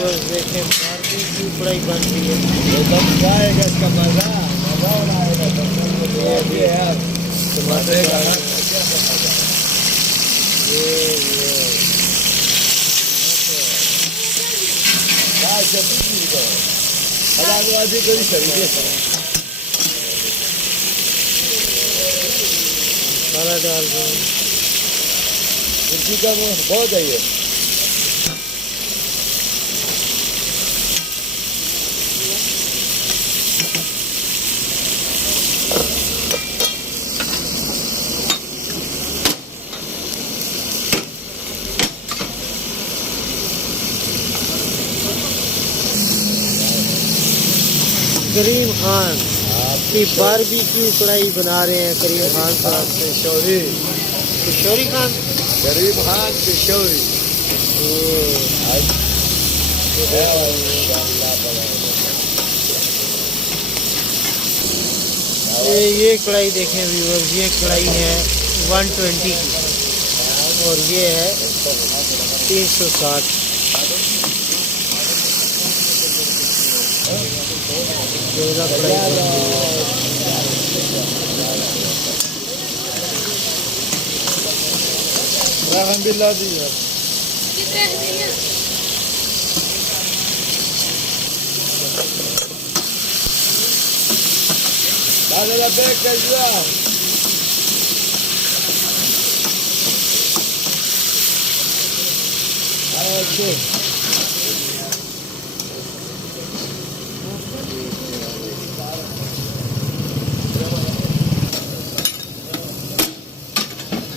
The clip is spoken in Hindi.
देखें बारबेक्यू कढ़ाई बन रही है। एकदम क्या आएगा इसका मजा मजा आएगा ये यार टमाटर हलालबाजी करी तरीके से मसाला डाल रहे हैं। मिर्ची का बहुत है ये। करीम खान की बारबेक्यू कढ़ाई बना रहे हैं करीम खान साहब। किशोरी किशोरी खान गरीब खान किशोरी ये कढ़ाई देखें व्यूअर्स, ये कढ़ाई है 120 की और ये है 360। अलहमदुलिल्लाह दी है। दादा पैक कर दिया। अच्छा